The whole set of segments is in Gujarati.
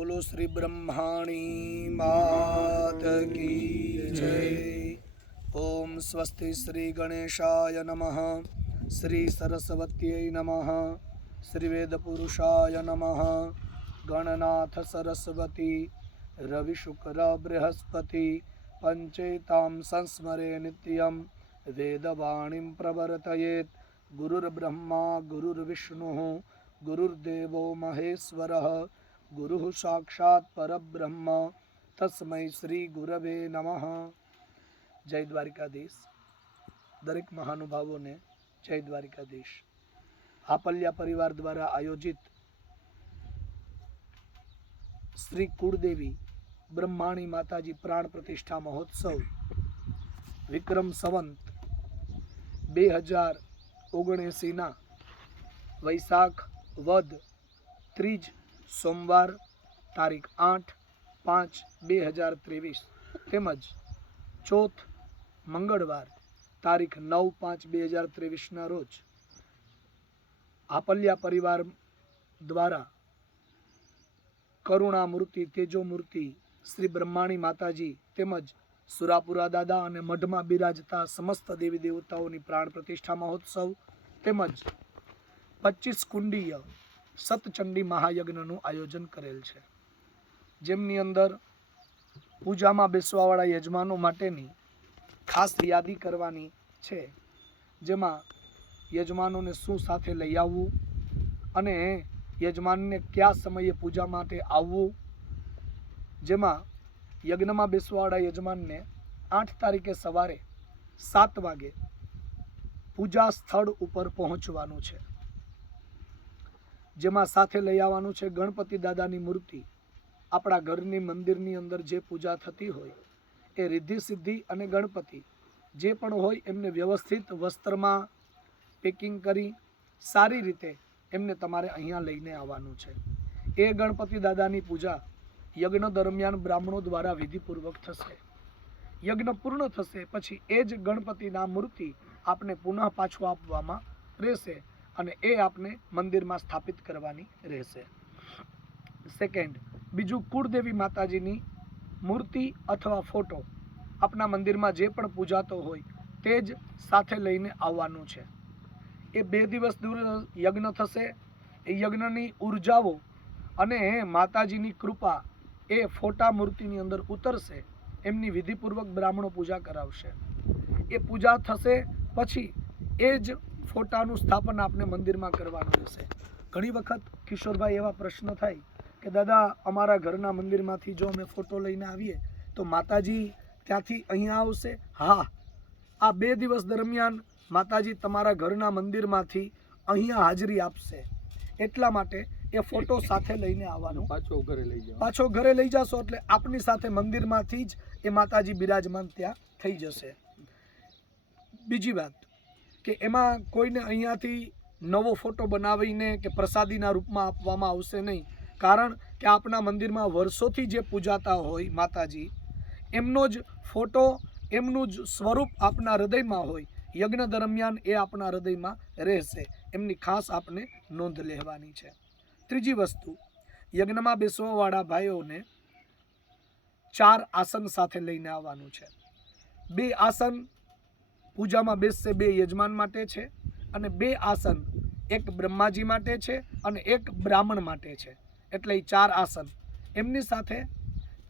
बोलो श्री ब्रह्माणी मात की जय। ओम स्वस्ति श्री गणेशाय नमः, श्री सरस्वत्यै नमः, श्री वेद पुरुषाय नमः। गणनाथ सरस्वती रवि शुक्र बृहस्पति पंचेतां संस्मरे नित्यं। वेदवाणीं प्रवर्तयेत्। गुरुर्ब्रह्मा गुरुर्विष्णुः गुरुर्देवो महेश्वरः। गुरुः साक्षात् परब्रह्म तस्मै श्री गुरवे नमः। जय द्वारिकाधीश। दरेक महानुभावों ने जय द्वारिकाधीश। आपल्या परिवार द्वारा आयोजित श्री कुळदेवी ब्रह्माणी माताजी प्राण प्रतिष्ठा महोत्सव विक्रम संवत 2079 ना वैशाख वद ત્રીજ સોમવાર તારીખ 8/5/2023 તેમજ ચોથ મંગળવાર તારીખ 9/5/2023 ના રોજ આપલ્યા પરિવાર દ્વારા કરુણા મૂર્તિ તેજો મૂર્તિ શ્રી બ્રહ્માણી માતાજી તેમજ સુરાપુરા દાદા અને મઢમાં બિરાજતા સમસ્ત દેવી દેવતાઓની પ્રાણ પ્રતિષ્ઠા મહોત્સવ તેમજ 25 કુંડીય સતચંડી મહાયજ્ઞનું આયોજન કરેલ છે, જેમની અંદર પૂજામાં બેસવાવાળા યજમાનો માટેની ખાસ યાદી કરવાની છે, જેમાં યજમાનોને શું સાથે લઈ આવવું અને યજમાનને કયા સમયે પૂજા માટે આવવું, જેમાં યજ્ઞમાં બેસવાવાળા યજમાનને 8 તારીખે સવારે 7 વાગે પૂજા સ્થળ ઉપર પહોંચવાનું છે, જેમાં સાથે લઈ આવવાનું છે ગણપતિ દાદાની મૂર્તિ। આપણા ઘરની મંદિરની અંદર જે પૂજા થતી હોય એ રિદ્ધિ સિદ્ધિ અને ગણપતિ જે પણ હોય એમને વ્યવસ્થિત વસ્ત્રમાં પેકિંગ કરી સારી રીતે એમને તમારે અહીંયા લઈને આવવાનું છે। એ ગણપતિ દાદાની પૂજા યજ્ઞ દરમિયાન બ્રાહ્મણો દ્વારા વિધિપૂર્વક થશે। યજ્ઞ પૂર્ણ થશે પછી એ જ ગણપતિના મૂર્તિ આપને પુનઃ પાછું આપવામાં રહેશે અને એ આપને મંદિરમાં સ્થાપિત કરવાની રહેશે। સેકન્ડ, બીજું કુળદેવી માતાજીની મૂર્તિ અથવા ફોટો આપના મંદિરમાં જે પણ પૂજાતો હોય તે જ સાથે લઈને આવવાનું છે। એ 2 દિવસ યજ્ઞ થશે। એ યજ્ઞની ઉર્જાઓ અને માતાજીની કૃપા એ ફોટા મૂર્તિની અંદર ઉતરશે। એમની વિધિપૂર્વક બ્રાહ્મણો પૂજા કરાવશે। એ પૂજા થશે પછી એ જ ફોટાનું સ્થાપન આપને મંદિરમાં કરવાનું રહેશે। ઘણી વખત કિશોરભાઈ એવા પ્રશ્ન થાય કે દાદા અમારા ઘરના મંદિરમાંથી જો અમે ફોટો લઈને આવીએ તો માતાજી ત્યાંથી અહીંયા આવશે? હા, આ 2 દિવસ દરમિયાન માતાજી તમારા ઘરના મંદિરમાંથી અહીંયા હાજરી આપશે। એટલા માટે એ ફોટો સાથે લઈને આવવાનો, પાછો ઘરે લઈ જશો એટલે આપની સાથે મંદિરમાંથી જ એ માતાજી બિરાજમાન ત્યાં થઈ જશે। બીજી વાત કે એમાં કોઈને અહીંયાથી નવો ફોટો બનાવીને કે પ્રસાદીના રૂપમાં આપવામાં આવશે નહીં, કારણ કે આપણા મંદિરમાં વર્ષોથી જે પૂજાતા હોય માતાજી એમનો જ ફોટો એમનું જ સ્વરૂપ આપના હૃદયમાં હોય। યજ્ઞ દરમિયાન એ આપણા હૃદયમાં રહેશે, એમની ખાસ આપને નોંધ લેવાની છે। ત્રીજી વસ્તુ, યજ્ઞમાં બેસવાવાળા ભાઈઓને 4 આસન સાથે લઈને આવવાનું છે। 2 આસન પૂજામાં બેસશે 2 યજમાન માટે છે અને 2 આસન એક બ્રહ્માજી માટે છે અને એક બ્રાહ્મણ માટે છે, એટલે 4 આસન। એમની સાથે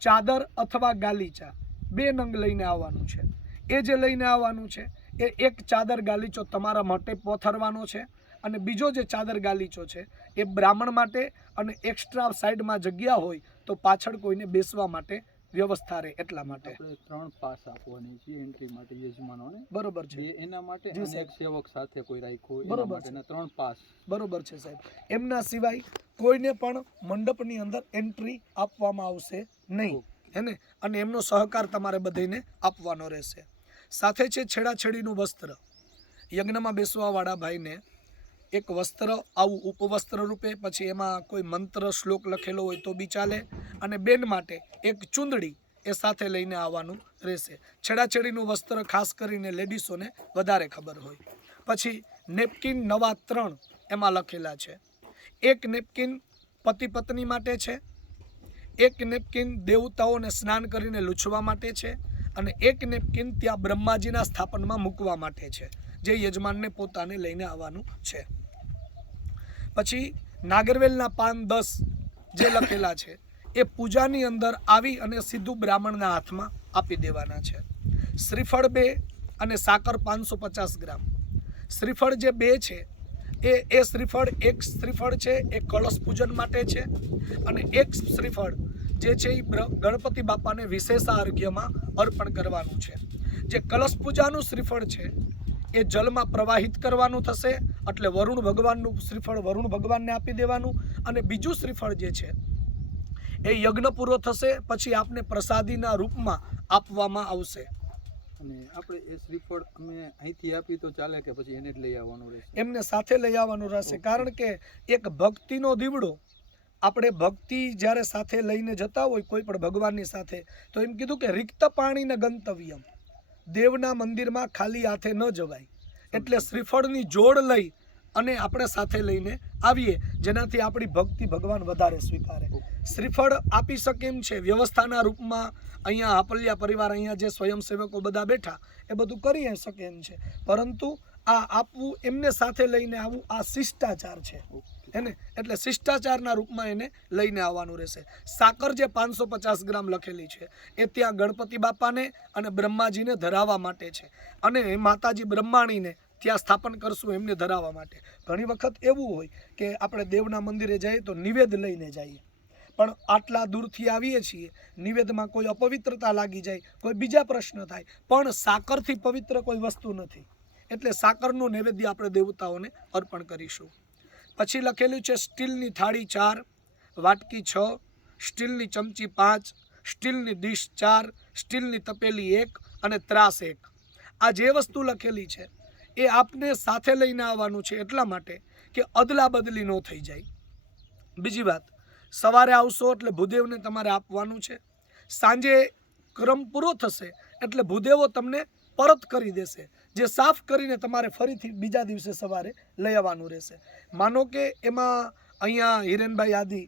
ચાદર અથવા ગાલીચા 2 નંગ લઈને આવવાનું છે। એ જે લઈને આવવાનું છે એ એક ચાદર ગાલીચો તમારા માટે પોથરવાનો છે અને બીજો જે ચાદર ગાલીચો છે એ બ્રાહ્મણ માટે અને એક્સ્ટ્રા સાઈડમાં જગ્યા હોય તો પાછળ કોઈને બેસવા માટે વ્યવસ્થા રહે એટલા માટે 3 પાસ આપવાની છે એન્ટ્રી માટે યજમાનોને, બરોબર છે? એના માટે એક સેવક સાથે કોઈ રાખ્યો, બરોબર છે, 3 પાસ, બરોબર છે સાહેબ। એમના સિવાય કોઈને પણ મંડપની અંદર એન્ટ્રી આપવામાં આવશે નહીં, હેને? અને એમનો સહકાર તમારે બધાને આપવાનો રહેશે। સાથે છે છેડાછેડીનું વસ્ત્ર। યજ્ઞમાં બેસવાવાળા ભાઈને એક વસ્ત્ર આવું ઉપવસ્ત્ર રૂપે, પછી એમાં કોઈ મંત્ર શ્લોક લખેલો હોય તો બી ચાલે, અને બેન માટે એક ચૂંદડી એ સાથે લઈને આવવાનું રહેશે। છેડાછેડીનું વસ્ત્ર ખાસ કરીને લેડીઝોને વધારે ખબર હોય। પછી નેપકિન નવા 3 એમાં લખેલા છે। એક નેપકિન પતિ પત્ની માટે છે, એક નેપકિન દેવતાઓને સ્નાન કરીને લૂછવા માટે છે અને એક નેપકિન ત્યાં બ્રહ્માજીના સ્થાપનમાં મૂકવા માટે છે, જે યજમાનને પોતાને લઈને આવવાનું છે. પછી નાગરવેલના પાન 10 જે લખેલા છે એ પૂજાની અંદર આવી અને સીધું બ્રાહ્મણના હાથમાં આપી દેવાના છે. શ્રીફળ 2 અને સાકર 550 ગ્રામ. શ્રીફળ જે 2 છે એ શ્રીફળ, એક શ્રીફળ છે એ કળશ પૂજન માટે છે અને એક શ્રીફળ જે છે એ ગણપતિ બાપાને વિશેષ અર્ઘ્યમાં અર્પણ કરવાનું છે. જે કળશ પૂજાનું શ્રીફળ છે એ જલમાં પ્રવાહિત કરવાનું થશે, એટલે વરુણ ભગવાનનું શ્રીફળ વરુણ ભગવાનને આપી દેવાનું, અને બીજું શ્રીફળ જે છે એ યજ્ઞ પૂરો થશે પછી આપને પ્રસાદીના રૂપમાં આપવામાં આવશે. અને આપણે એ શ્રીફળ અમે અહીંથી આપી તો ચાલે કે પછી એને જ લઈ આવવાનું રહેશે? એમને સાથે લઈ આવવાનું રહેશે, કારણ કે એક ભક્તિનો દીવડો, આપણે ભક્તિ જ્યારે સાથે લઈને જતા હોય કોઈ પણ ભગવાનની સાથે, તો એમ કીધું કે રિક્ત પાણીને ગંતવ્યમ, દેવના મંદિરમાં ખાલી હાથે ન જવાય. એટલે શ્રીફળની જોડ લઈ અને આપણે સાથે લઈને આવીએ, જેનાથી આપણી ભક્તિ ભગવાન વધારે સ્વીકારે. શ્રીફળ આપી શકે એમ છે વ્યવસ્થાના રૂપમાં. અહીંયા હાપલિયા પરિવાર, અહીંયા જે સ્વયંસેવકો બધા બેઠા એ બધું કરી શકે એમ છે, પરંતુ આ આપવું, એમને સાથે લઈને આવવું, આ શિષ્ટાચાર છે એને, એટલે શિષ્ટાચારના રૂપમાં એને લઈને આવવાનું રહેશે. સાકર જે 550 ગ્રામ લખેલી છે એ ત્યાં ગણપતિ બાપાને અને બ્રહ્માજીને ધરાવવા માટે છે, અને માતાજી બ્રહ્માણીને ત્યાં સ્થાપન કરશું એમને ધરાવવા માટે. ઘણી વખત એવું હોય કે આપણે દેવના મંદિરે જઈએ તો નિવેદ લઈને જઈએ, પણ આટલા દૂરથી આવીએ છીએ, નિવેદમાં કોઈ અપવિત્રતા લાગી જાય, કોઈ બીજા પ્રશ્ન થાય, પણ સાકરથી પવિત્ર કોઈ વસ્તુ નથી, એટલે સાકરનું નૈવેદ્ય આપણે દેવતાઓને અર્પણ કરીશું. પછી લખેલું છે સ્ટીલની થાળી 4, વાટકી 6, સ્ટીલની ચમચી 5, સ્ટીલની ડીશ 4, સ્ટીલની તપેલી 1 અને ત્રાસ 1. આ જે વસ્તુ લખેલી છે એ આપને સાથે લઈને આવવાનું છે, એટલા માટે કે અદલા બદલી ન થઈ જાય. બીજી વાત, સવારે આવશો એટલે ભૂદેવને તમારે આપવાનું છે, સાંજે ક્રમ પૂરો થશે એટલે ભૂદેવો તમને પરત કરી દેશે, જે સાફ કરીને તમારે ફરીથી બીજા દિવસે સવારે લઈ આવવાનું રહેશે. માનો કે એમાં અહીંયા હિરેનભાઈ આદિ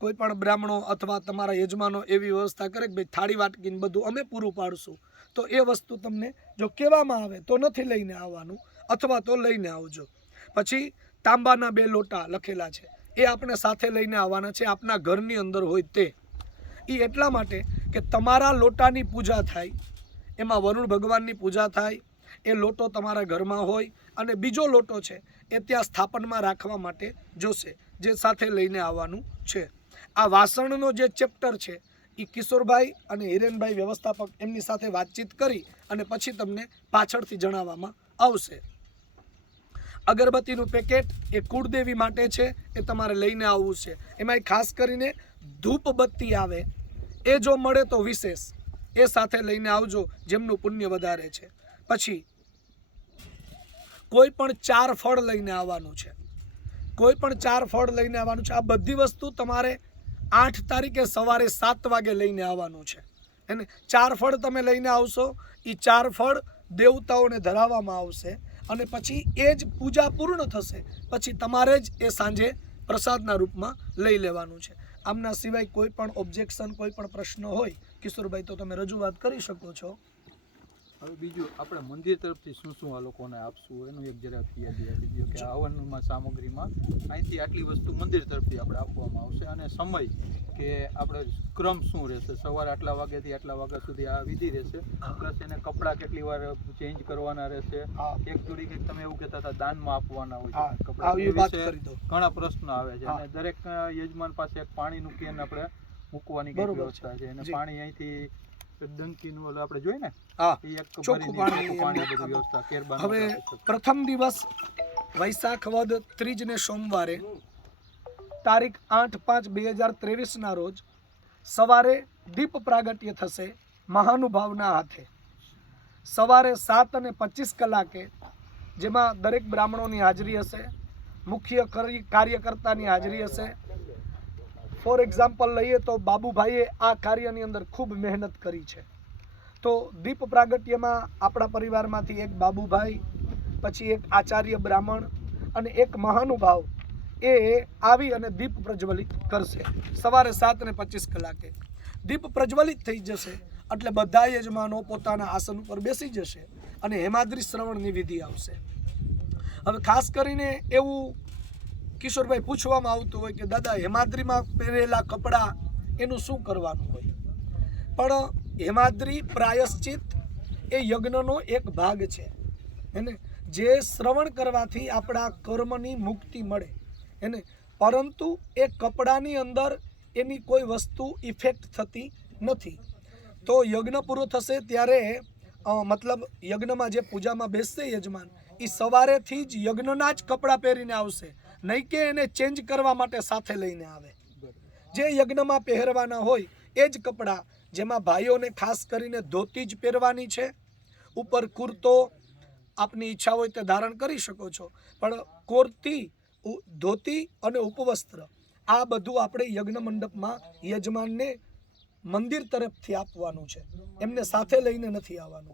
કોઈ પણ બ્રાહ્મણો અથવા તમારા યજમાનો એવી વ્યવસ્થા કરે કે ભાઈ થાળી વાટકીને બધું અમે પૂરું પાડશું, તો એ વસ્તુ તમને જો કહેવામાં આવે તો નથી લઈને આવવાનું, અથવા તો લઈને આવજો. પછી તાંબાના 2 લોટા લખેલા છે એ આપણે સાથે લઈને આવવાના છે, આપના ઘરની અંદર હોય તે. એ એટલા માટે કે તમારા લોટાની પૂજા થાય, એમાં વરુણ ભગવાનની પૂજા થાય, એ લોટો તમારા ઘરમાં હોય, અને બીજો લોટો છે એ ત્યાં સ્થાપનમાં રાખવા માટે જોશે, જે સાથે લઈને આવવાનું છે. આ વાસણનો જે ચેપ્ટર છે એ કિશોરભાઈ અને હિરેનભાઈ વ્યવસ્થાપક એમની સાથે વાતચીત કરી અને પછી તમને પાછળથી જણાવવામાં આવશે. અગરબત્તીનું પેકેટ એ કુળદેવી માટે છે, એ તમારે લઈને આવવું છે. એમાં ખાસ કરીને ધૂપબત્તી આવે એ જો મળે તો વિશેષ, એ સાથે લઈને આવજો, જેમનું પુણ્ય વધારે છે. પછી કોઈ પણ 4 ફળ લઈને આવવાનું છે, કોઈ પણ 4 ફળ લઈને આવવાનું છે. આ બધી વસ્તુ તમારે 8 તારીખે સવારે 7 વાગે લઈને આવવાનું છે. એને 4 ફળ તમે લઈને આવશો, એ 4 ફળ દેવતાઓને ધરાવવામાં આવશે, અને પછી એ જ પૂજા પૂર્ણ થશે પછી તમારે જ એ સાંજે પ્રસાદના રૂપમાં લઈ લેવાનું છે. આમના સિવાય કોઈ પણ ઓબ્જેક્શન, કોઈ પણ પ્રશ્ન હોય કિશોરભાઈ તો તમે રજૂઆત કરી શકો છો. હવે બીજું, આપણે મંદિર તરફથી શું શું આ લોકોને આપશું એનું એક જરા યાદ આપી દો કે આ હવનમાં સામગ્રીમાં અહીંથી આટલી વસ્તુ મંદિર તરફથી આપણે આપવામાં આવશે, અને સમય કે આપણે ક્રમ શું રહેશે, સવારે આટલા વાગ્યાથી આટલા વાગ્યા સુધી આ વિધિ રહેશે, પ્લસ એને કપડાં કેટલી વાર ચેન્જ કરવાના રહેશે, એક જોડી કંઈક તમે એવું કહેતા હતા દાનમાં આપવાના હોય છે કપડાં, ઘણા પ્રશ્નો આવે છે, અને દરેક યજમાન પાસે એક પાણીનું કેન આપણે મૂકવાની કઈ વ્યવસ્થા છે, અને પાણી અહીંથી ડંકીનું આપણે જોઈએ ને ચોખ્ખું પાણી વ્યવસ્થા. હવે પ્રથમ દિવસ વૈશાખ વદ 3 ને સોમવારે તારીખ 8/5/2023 ના રોજ સવારે દીપ પ્રાગટ્ય થશે મહાનુભાવના હાથે, સવારે 7:25 કલાકે, જેમાં દરેક બ્રાહ્મણોની હાજરી હશે, મુખ્ય કાર્યકર્તાની હાજરી હશે. ફોર એક્ઝામ્પલ લઈએ તો બાબુભાઈએ આ કાર્યની અંદર ખૂબ મહેનત કરી છે, તો દીપ પ્રાગટ્યમાં આપણા પરિવારમાંથી એક બાબુભાઈ, પછી એક આચાર્ય બ્રાહ્મણ અને એક મહાનુભાવ, એ આવી અને દીપ પ્રજ્વલિત કરશે. સવારે 7:25 દીપ પ્રજ્વલિત થઈ જશે એટલે બધા યજમાનો પોતાના આસન ઉપર બેસી જશે અને હેમાદ્રી શ્રવણની વિધિ આવશે. હવે ખાસ કરીને એવું કિશોરભાઈ પૂછવામાં આવતું હોય કે દાદા હેમાદ્રીમાં પહેરેલા કપડાં એનું શું કરવાનું હોય? પણ હેમાદ્રી પ્રાયશ્ચિત એ યજ્ઞનો એક ભાગ છે એને જે શ્રવણ કરવાથી આપણા કર્મની મુક્તિ મળે એને, પરંતુ એ કપડાની અંદર એની કોઈ વસ્તુ ઇફેક્ટ થતી નથી. તો યજ્ઞ પૂરો થશે ત્યારે મતલબ યજ્ઞમાં જે પૂજામાં બેસશે યજમાન, એ સવારેથી જ યજ્ઞના જ કપડાં પહેરીને આવશે, નહીં કે એને ચેન્જ કરવા માટે સાથે લઈને આવે. જે યજ્ઞમાં પહેરવાના હોય એ જ કપડાં, જેમાં ભાઈઓને ખાસ કરીને ધોતી જ પહેરવાની છે. ઉપર કુર્તો આપની ઈચ્છા હોય તે ધારણ કરી શકો છો, પણ કુર્તી, ધોતી અને ઉપવસ્ત્ર આ બધું આપણે યજ્ઞ મંડપમાં યજમાનને મંદિર તરફથી આપવાનું છે, એમને સાથે લઈને નથી આવવાનું.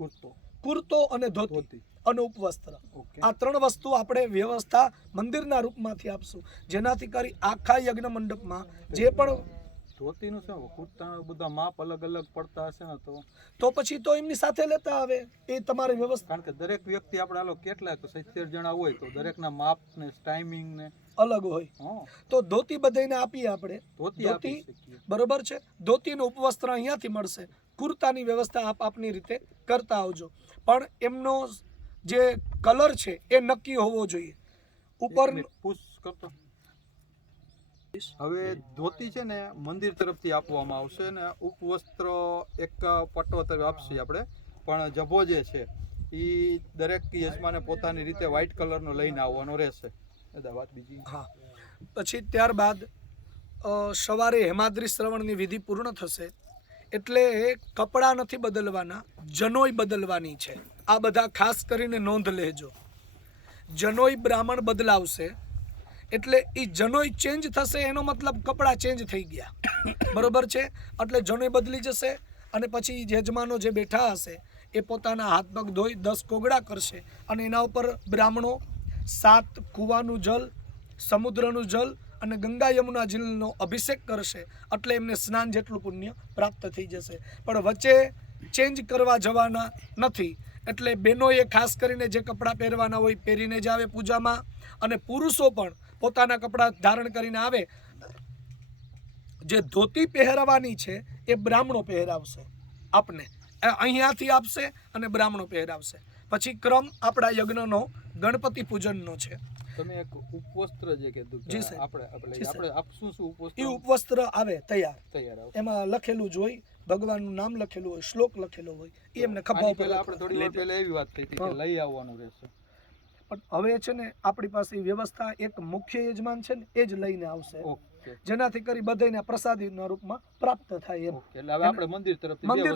કુર્તો અને ધોતી અને ઉપવસ્ત્ર આ 3 વસ્તુ આપણે વ્યવસ્થા મંદિરના રૂપમાંથી આપશું, જેનાથી કરી આખા યજ્ઞ મંડપમાં જે પણ ધોતીનું શું કુર્તાના બધા માપ અલગ અલગ પડતા હશે ને, તો પછી તો એમની સાથે લેતા આવે એ તમારી વ્યવસ્થા. કારણ કે દરેક વ્યક્તિ આપણે આલો કેટલા 70 જણા હોય તો દરેકના માપ ને ટાઈમિંગ ને અલગ હોય. તો ધોતી બધાને આપીએ આપણે, ધોતી બરોબર છે. ધોતીનું ઉપવસ્ત્ર અહીંયાથી મળશે. કુર્તાની વ્યવસ્થા આપ આપની રીતે કરતા આવજો, પણ એમનો જે કલર છે એ નક્કી હોવો જોઈએ. ઉપર પુશ કરતો. હવે ધોતી છે ને મંદિર તરફથી આપવામાં આવશે ને ઉપવસ્ત્ર એક પટ્ટો તરફ આપશે આપણે, પણ જભો જે છે એ દરેક યજમાને પોતાની રીતે વ્હાઇટ કલરનો લઈને આવવાનો રહેશે. વાત બીજી. હા, પછી ત્યારબાદ સવારે હેમાદ્રી શ્રવણની વિધિ પૂર્ણ થશે એટલે કપડાં નથી બદલવાના, જનોઈ બદલવાની છે. આ બધા ખાસ કરીને નોંધ લેજો. જનોઈ બ્રાહ્મણ બદલાવશે એટલે એ જનોઈ ચેન્જ થશે, એનો મતલબ કપડાં ચેન્જ થઈ ગયા, બરોબર છે. એટલે જનોઈ બદલી જશે અને પછી યજમાનો જે બેઠા હશે એ પોતાના હાથ પગ ધોઈ 10 કોગળા કરશે અને એના ઉપર બ્રાહ્મણો 7 કૂવાનું જલ, સમુદ્રનું જલ અને ગંગા યમુના જલનો અભિષેક કરશે, એટલે એમને સ્નાન જેટલું પુણ્ય પ્રાપ્ત થઈ જશે. પણ વચ્ચે ચેન્જ કરવા જવાના નથી, એટલે બહેનોએ ખાસ કરીને જે કપડાં પહેરવાના હોય પહેરીને જ આવે પૂજામાં, અને પુરુષો પણ પોતાના કપડાં ધારણ કરીને આવે. જે ધોતી પહેરવાની છે એ બ્રાહ્મણો પહેરાવશે આપને, અહીંયાથી આપશે અને બ્રાહ્મણો પહેરાવશે. પછી ક્રમ આપણા યજ્ઞનો ગણપતિ પૂજનનો છે. તમે એક ઉપવસ્ત્ર જે કીધું જી કે આપણે આપશું શું ઉપવસ્ત્ર? એ ઉપવસ્ત્ર આવે તૈયાર, એમાં લખેલું જ હોય, ભગવાનનું નામ લખેલું હોય, શ્લોક લખેલો હોય, એ એમને ખભા ઉપર. આપણે થોડી વાર પહેલા એવી વાત થઈ હતી કે લઈ આવવાનું રહેશે, પણ હવે છે ને આપણી પાસે વ્યવસ્થા એક મુખ્ય યજમાન છે ને એ જ લઈને આવશે, જેનાથી કરી બધાને પ્રસાદીના રૂપમાં પ્રાપ્ત થાય એમ. એટલે હવે આપણે મંદિર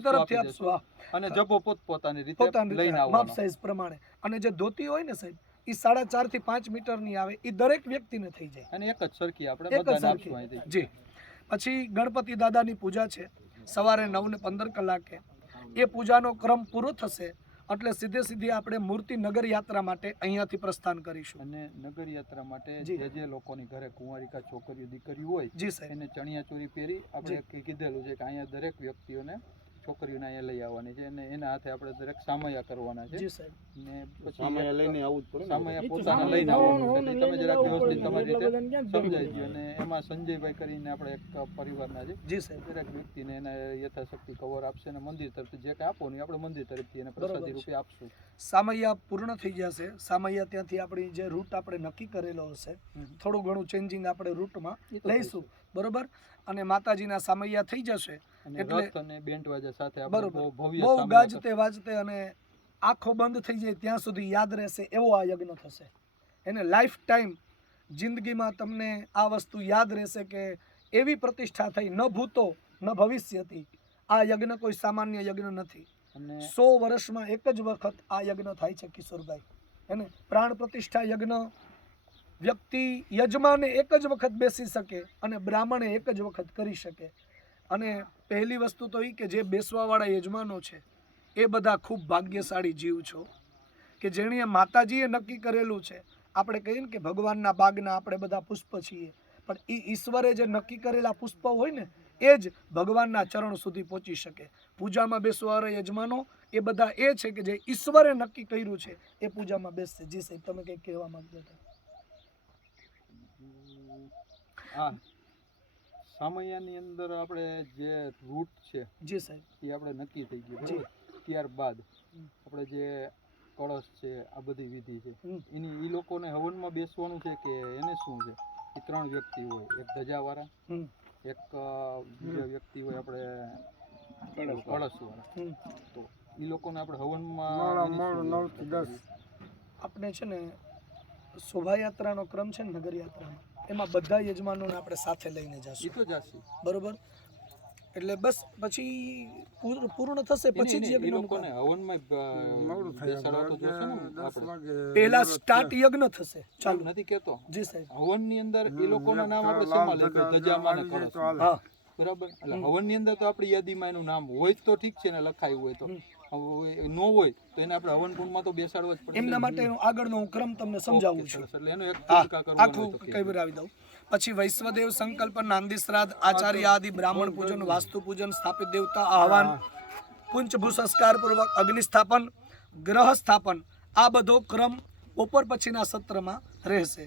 તરફથી આપશું અને જભો પોતાની રીતે લઈને આવવાનો, માપ સાઈઝ પ્રમાણે. અને જે ધોતી હોય ને સાહેબ એ 4.5 થી 5 મીટરની આવે, એ દરેક વ્યક્તિને થઈ જાય અને એક જ સરખી આપણે બધાને આપશું અહીંથી. જી. પછી ગણપતિ દાદાની પૂજા છે સવારે 9:15 એ પૂજાનો ક્રમ પૂરો થશે એટલે સીધી આપણે મૂર્તિ નગર યાત્રા માટે અહીંયાથી પ્રસ્થાન કરીશું. અને નગર યાત્રા માટે જે લોકોની ઘરે કુંવારિકા છોકરીઓ દીકરીઓ હોય જી સાહેબ, એને ચણિયા ચોરી પહેરી આપણે કીધેલું છે કે અહીંયા દરેક વ્યક્તિઓને છોકરીઓને અહીંયા લઈ આવવાની છે અને એના હાથે આપણે દરેક સામૈયા કરવાના છે. જી સાહેબ. ને પછી સામૈયા લઈને આવવું જ પડે, સામૈયા પોતાના લઈને આવવાનું. એટલે તમે જરાક વ્યવસ્થિત તમારી રીતે સમજાઈ ગયો. અને એમાં સંજયભાઈ કરીને આપણે એક પરિવારના છે. જી સાહેબ. દરેક વ્યક્તિને એને યથાશક્તિ કવર આપશે અને મંદિર તરફથી જે કાંઈ આપવાનું આપણે મંદિર તરફથી એને પ્રસાદી રૂપે આપશું. સામૈયા પૂર્ણ થઈ જશે. સામૈયા ત્યાંથી આપણી જે રૂટ આપણે નક્કી કરેલો હશે, થોડું ઘણું ચેન્જિંગ આપણે રૂટમાં લઈશું, બરોબર. અને માતાજીના સામૈયા થઈ જશે એટલે બેન્ડ વાજા સાથે બહુ ગાજતે વાજતે અને આંખો બંધ થઈ જાય ત્યાં સુધી યાદ રહેશે એવો આ યજ્ઞ થશે. એને લાઈફ ટાઈમ જિંદગીમાં તમને આ વસ્તુ યાદ રહેશે કે એવી પ્રતિષ્ઠા થઈ, ન ભૂતો ન ભવિષ્યથી. આ યજ્ઞ કોઈ સામાન્ય યજ્ઞ નથી. 100 વર્ષમાં એક જ વખત આ યજ્ઞ થાય છે કિશોરભાઈ. એને પ્રાણ પ્રતિષ્ઠા યજ્ઞ વ્યક્તિ યજમાને એક જ વખત બેસી શકે અને બ્રાહ્મણે એક જ વખત કરી શકે. અને પહેલી વસ્તુ તો એ કે જે બેસવાવાળા યજમાનો છે એ બધા ખૂબ ભાગ્યશાળી જીવ છો કે જેણે માતાજીએ નક્કી કરેલું છે આપણે કહીએ ને કે ભગવાનના બાગના આપણે બધા પુષ્પ છીએ, પણ એ ઈશ્વરે જે નક્કી કરેલા પુષ્પ હોય ને એ જ ભગવાનના ચરણ સુધી પહોંચી શકે. પૂજામાં બેસવાવાળા યજમાનો એ બધા એ છે કે જે ઈશ્વરે નક્કી કર્યું છે એ પૂજામાં બેસશે. જી સાહેબ, તમે કંઈક કહેવા માંગતા હતા? હા, સમયની અંદર આપણે જે રૂટ છે જી સાહેબ. એ આપણે નક્કી થઈ ગયું બરાબર. ત્યારબાદ આપણે જે કળશ છે આ બધી વિધિ છે એની એ લોકોને હવનમાં બેસવાનું છે કે એને શું છે? એ 3 વ્યક્તિ હોય, એક ધજાવાળા, એક બીજા વ્યક્તિ હોય આપણે કળશવાળા. તો એ લોકોને આપણે હવનમાં આપણે છે ને શોભાયાત્રાનો ક્રમ છે ને નગરયાત્રામાં, એમાં બધા યજમાનોને આપણે સાથે લઈને એ જશું, તો જશે બરોબર? એટલે બસ પછી પૂર્ણ થશે પછી જ એ યજ્ઞ લોકોને હવનમાં બેસાડવા તો જોશે ને આપણે. પહેલા સ્ટાર્ટ યજ્ઞ થશે. ચાલો. નથી કેતો જી સાહેબ. હવનની અંદર એ લોકોના નામ આપણે શેમાં લખ્યું? ધજામાં ને કળશમાં. હા, બરાબર. એટલે હવનની અંદર તો આપણી યાદીમાં એનું નામ હોય તો ઠીક છે ને, લખાયું હોય તો. ન હોય તો એને આપણે હવન કુંડમાં તો બેસાડવા જ પડે. એમના માટે આગળનો હું ક્રમ તમને સમજાવું છું. એટલે એનો એક હા, ટૂંકા કરવાનો આખું હોય તો કઈ બરાવી દઉં. પછી વૈશ્વદેવ સંકલ્પ, નાંદી શ્રાદ્ધ, આચાર્ય આદિ, બ્રાહ્મણ પૂજન, વાસ્તુ પૂજન, સ્થાપિત દેવતા આહવાન, પુંચ ભૂસંસ્કાર પૂર્વક અગ્નિ સ્થાપન, ગ્રહ સ્થાપન, આ બધો ક્રમ બપોર પછીના સત્રમાં રહેશે.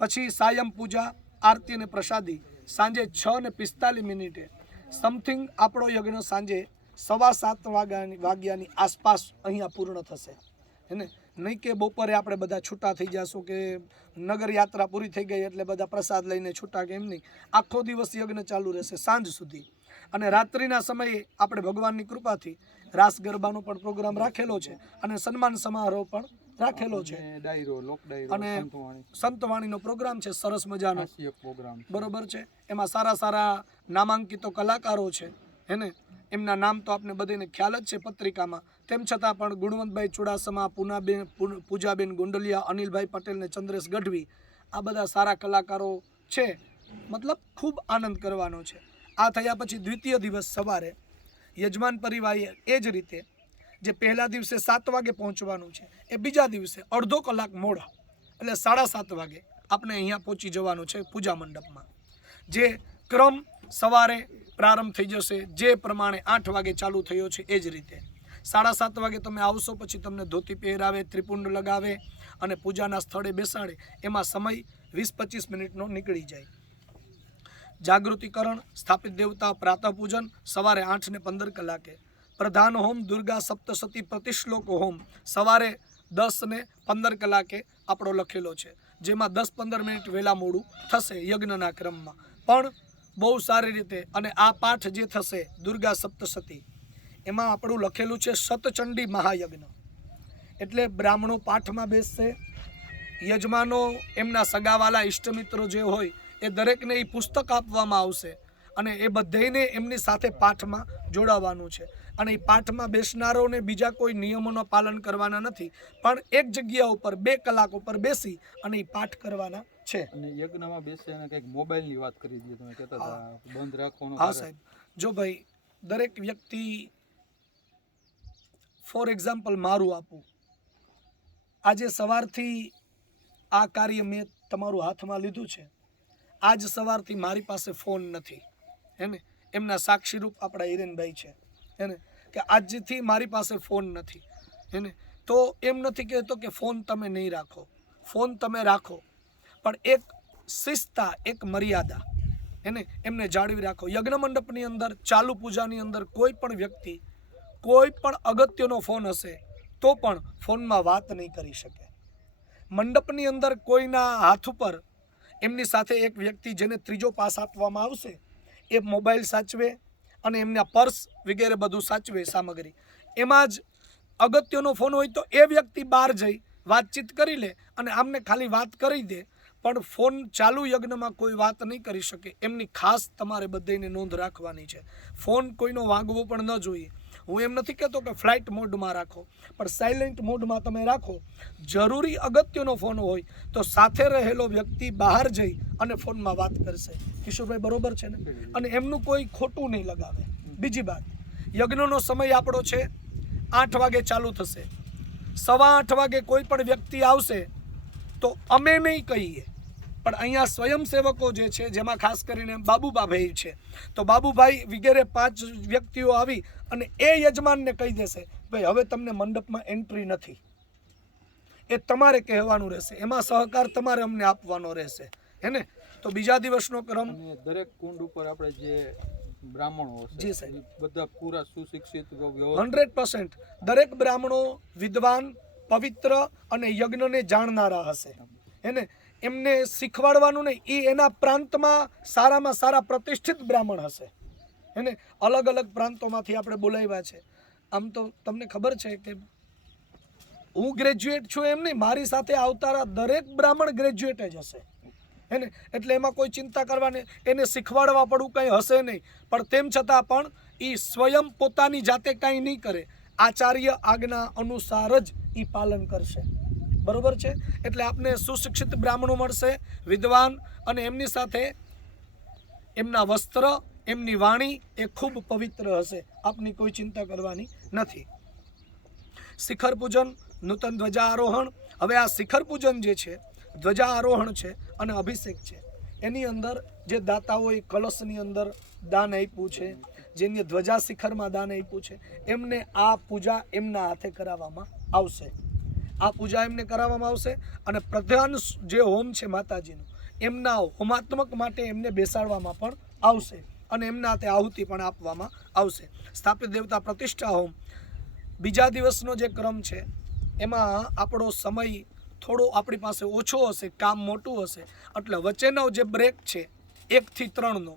પછી સાયમ પૂજા, આરતી અને પ્રસાદી સાંજે 6:45 સમથિંગ આપણો યજ્ઞ સાંજે 7:15 વાગ્યાની આસપાસ અહીંયા પૂર્ણ થશે. હેને? નહીં કે બપોરે આપણે બધા છૂટા થઈ જશું કે નગર યાત્રા પૂરી થઈ ગઈ એટલે બધા પ્રસાદ લઈને છૂટા, કે એમ નહીં. આખો દિવસ યજ્ઞ ચાલુ રહેશે સાંજ સુધી. અને રાત્રિના સમયે આપણે ભગવાનની કૃપાથી રાસ ગરબાનો પણ પ્રોગ્રામ રાખેલો છે અને સન્માન સમારોહ પણ રાખેલો છે. ડાયરો, લોક ડાયરો, અને સંતવાણી, સંતવાણીનો પ્રોગ્રામ છે સરસ મજાનો, હાસ્ય પ્રોગ્રામ, બરોબર છે. એમાં સારા સારા નામાંકિતો કલાકારો છે, હેને? એમના નામ તો આપને બધાને ખ્યાલ જ છે પત્રિકામાં. તેમ છતાં પણ ગુણવંતભાઈ ચુડાસમા, પૂજાબેન ગોંડલિયા, અનિલભાઈ પટેલ ને ચંદ્રેશ ગઢવી, આ બધા સારા કલાકારો છે. મતલબ ખૂબ આનંદ કરવાનો છે. આ થયા પછી દ્વિતીય દિવસ સવારે યજમાન પરિવારે એ જ રીતે જે પહેલા દિવસે 7 વાગે પહોંચવાનું છે એ બીજા દિવસે અડધો કલાક મોડા એટલે 7:30 વાગે આપણે અહીંયા પહોંચી જવાનું છે પૂજા મંડપમાં. જે ક્રમ સવારે પ્રારંભ થઈ જશે, જે પ્રમાણે 8 વાગે ચાલુ થયો છે એ જ રીતે 7:30 વાગે તમે આવશો. પછી તમને ધોતી પહેરાવે, ત્રિપુંડ લગાવે અને પૂજાના સ્થળે બેસાડે. એમાં સમય 20-25 મિનિટનો નીકળી જાય. જાગૃતિકરણ, સ્થાપિત દેવતા, પ્રાતઃ પૂજન સવારે 8:15 પ્રધાન હોમ, દુર્ગા સપ્તસતી પ્રતિશ્લોક હોમ સવારે 10:15 આપણો લખેલો છે, જેમાં 10-15 મિનિટ વહેલા મોડું થશે યજ્ઞના ક્રમમાં. પણ બહુ સારી રીતે. અને આ પાઠ જે થશે દુર્ગા સપ્તસતી, એમાં આપણું લખેલું છે શતચંડી મહાયજ્ઞ. એટલે બ્રાહ્મણો પાઠમાં બેસશે, યજમાનો એમના સગાવાલા ઇષ્ટમિત્રો જે હોય એ દરેકને એ પુસ્તક આપવામાં આવશે અને એ બધાને એમની સાથે પાઠમાં જોડાવાનું છે. અને એ પાઠમાં બેસનારોને બીજા કોઈ નિયમોનું પાલન કરવાના નથી, પણ એક જગ્યા ઉપર 2 કલાક ઉપર બેસી અને એ પાઠ કરવાના છે. અને યજ્ઞમાં બેસે અને કંઈક મોબાઈલની વાત કરી દીધી, તમે કહેતા હતા બંધ રાખવાનો. હા સાહેબ, જો ભાઈ દરેક વ્યક્તિ, ફોર એક્ઝામ્પલ મારું આપું, આજે સવારથી આ કાર્ય મેં તમારું હાથમાં લીધું છે. આજ સવારથી મારી પાસે ફોન નથી, હેને? એમના સાક્ષીરૂપ આપણા હિરેનભાઈ છે, હેને? કે આજથી મારી પાસે ફોન નથી, હેને? તો એમ નથી કહેતો કે ફોન તમે નહીં રાખો, ફોન તમે રાખો, પણ એક શિસ્તા, એક મર્યાદા, હેને? એમને જાળવી રાખો. યજ્ઞ મંડપની અંદર, ચાલુ પૂજાની અંદર કોઈ પણ વ્યક્તિ કોઈ પણ અગત્યનો ફોન હશે તો પણ ફોનમાં વાત નહીં કરી શકે. મંડપની અંદર કોઈના હાથ ઉપર એમની સાથે એક વ્યક્તિ જેને ત્રીજો પાસ આપવામાં આવશે એ મોબાઈલ સાચવે અને એમના પર્સ વગેરે બધું સાચવે સામગ્રી. એમાં જ અગત્યનો ફોન હોય તો એ વ્યક્તિ બહાર જઈ વાતચીત કરી લે અને આમને ખાલી વાત કરી દે, પણ ફોન ચાલુ યજ્ઞમાં કોઈ વાત નહીં કરી શકે. એમની ખાસ તમારે બધાને નોંધ રાખવાની છે. ફોન કોઈનો વાગવો પણ ન જોઈએ. હું એમ નથી કહેતો કે ફ્લાઇટ મોડમાં રાખો, પણ સાયલેન્ટ મોડમાં તમે રાખો. જરૂરી અગત્યનો ફોન હોય તો સાથે રહેલો વ્યક્તિ બહાર જઈ અને ફોનમાં વાત કરશે. કિશોરભાઈ બરોબર છે ને? અને એમનું કોઈ ખોટું નહીં લગાવે. બીજી વાત, યજ્ઞનો સમય આપણો છે 8 વાગે ચાલુ થશે. 8:15 વાગે કોઈ પણ વ્યક્તિ આવશે તો અમે નહીં કહીએ, પણ અહીંયા સ્વયંસેવકો જે છે, જેમાં ખાસ કરીને બાબુભાઈ છે, તો બાબુભાઈ વગેરે 5 વ્યક્તિઓ આવી અને એ યજમાનને કહી દેશે ભાઈ હવે તમને મંડપમાં એન્ટ્રી નથી. એ તમારે કહેવાનું રહેશે, એમાં સહકાર તમારે અમને આપવાનો રહેશે, હે ને. તો બીજા દિવસનો ક્રમ, અને દરેક કુંડ ઉપર આપણે જે બ્રાહ્મણો હશે, જી સાહેબ, બધા પૂરા સુશિક્ષિત 100% દરેક બ્રાહ્મણો વિદ્વાન, પવિત્ર અને યજ્ઞને જાણનારા હશે, હે ને. એમને શીખવાડવાનું નહીં, એ એના પ્રાંતમાં સારામાં સારા પ્રતિષ્ઠિત બ્રાહ્મણ હશે, હે ને. અલગ અલગ પ્રાંતોમાંથી આપણે બોલાવ્યા છે. આમ તો તમને ખબર છે કે હું ગ્રેજ્યુએટ છું એમ નહીં, મારી સાથે આવતા દરેક બ્રાહ્મણ ગ્રેજ્યુએટ જ હશે, હે ને. એટલે એમાં કોઈ ચિંતા કરવાની, એને શીખવાડવા પડવું કંઈ હશે નહીં. પણ તેમ છતાં પણ એ સ્વયં પોતાની જાતે કાંઈ નહીં કરે, આચાર્ય આજ્ઞા અનુસાર જ એ પાલન કરશે, બરોબર છે. એટલે આપને સુશિક્ષિત બ્રાહ્મણો મળશે, વિદ્વાન, અને એમની સાથે એમના વસ્ત્ર, એમની વાણી એ ખૂબ પવિત્ર હશે. આપની કોઈ ચિંતા કરવાની નથી. શિખર પૂજન, નૂતન ધ્વજારોહણ. હવે આ શિખર પૂજન જે છે, ધ્વજારોહણ છે અને અભિષેક છે, એની અંદર જે દાતાઓએ કલશની અંદર દાન આપ્યું છે, જેની ધ્વજા શિખરમાં દાન આપ્યું છે, એમને આ પૂજા એમના હાથે કરાવવામાં આવશે. આ પૂજા એમને કરાવવામાં આવશે. અને પ્રધાન જે હોમ છે માતાજીનું, એમના હોમાત્મક માટે એમને બેસાડવામાં પણ આવશે અને એમના હાથે આહુતિ પણ આપવામાં આવશે. સ્થાપિત દેવતા પ્રતિષ્ઠા હોમ બીજા દિવસનો જે ક્રમ છે, એમાં આપણો સમય થોડો આપણી પાસે ઓછો હશે, કામ મોટું હશે, એટલે વચ્ચેનો જે બ્રેક છે 1 થી 3નો,